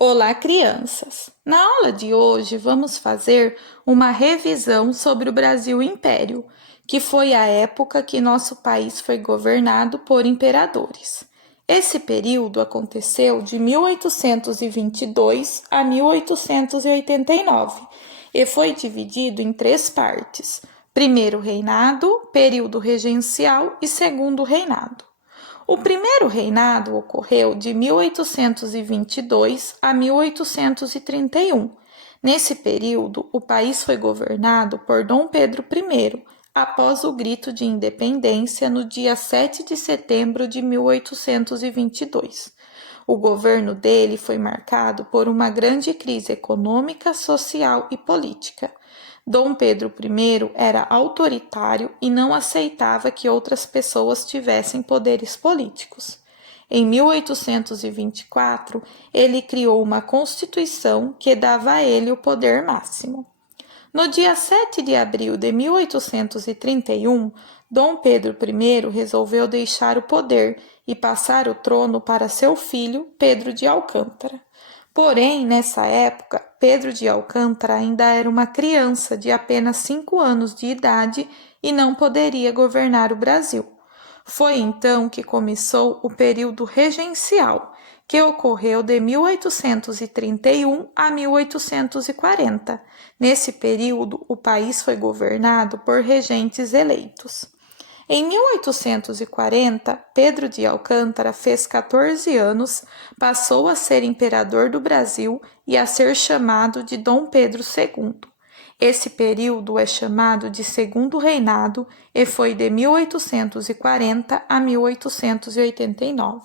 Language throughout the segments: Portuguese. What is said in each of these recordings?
Olá, crianças! Na aula de hoje vamos fazer uma revisão sobre o Brasil Império, que foi a época que nosso país foi governado por imperadores. Esse período aconteceu de 1822 a 1889 e foi dividido em três partes: primeiro reinado, período regencial e segundo reinado. O primeiro reinado ocorreu de 1822 a 1831. Nesse período, o país foi governado por Dom Pedro I, após o grito de independência no dia 7 de setembro de 1822. O governo dele foi marcado por uma grande crise econômica, social e política. Dom Pedro I era autoritário e não aceitava que outras pessoas tivessem poderes políticos. Em 1824, ele criou uma constituição que dava a ele o poder máximo. No dia 7 de abril de 1831, Dom Pedro I resolveu deixar o poder e passar o trono para seu filho, Pedro de Alcântara. Porém, nessa época, Pedro de Alcântara ainda era uma criança de apenas 5 anos de idade e não poderia governar o Brasil. Foi então que começou o período regencial, que ocorreu de 1831 a 1840. Nesse período, o país foi governado por regentes eleitos. Em 1840, Pedro de Alcântara fez 14 anos, passou a ser imperador do Brasil e a ser chamado de Dom Pedro II. Esse período é chamado de Segundo Reinado e foi de 1840 a 1889.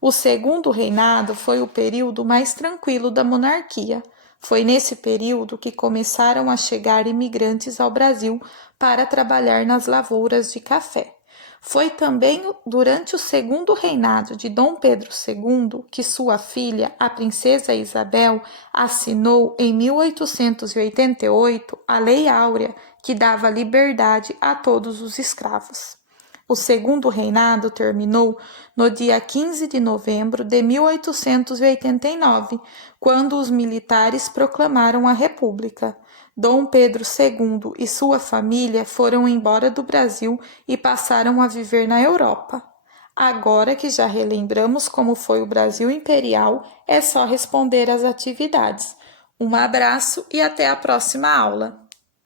O Segundo Reinado foi o período mais tranquilo da monarquia. Foi nesse período que começaram a chegar imigrantes ao Brasil para trabalhar nas lavouras de café. Foi também durante o segundo reinado de Dom Pedro II que sua filha, a princesa Isabel, assinou em 1888 a Lei Áurea, que dava liberdade a todos os escravos. O segundo reinado terminou no dia 15 de novembro de 1889, quando os militares proclamaram a República. Dom Pedro II e sua família foram embora do Brasil e passaram a viver na Europa. Agora que já relembramos como foi o Brasil imperial, é só responder às atividades. Um abraço e até a próxima aula!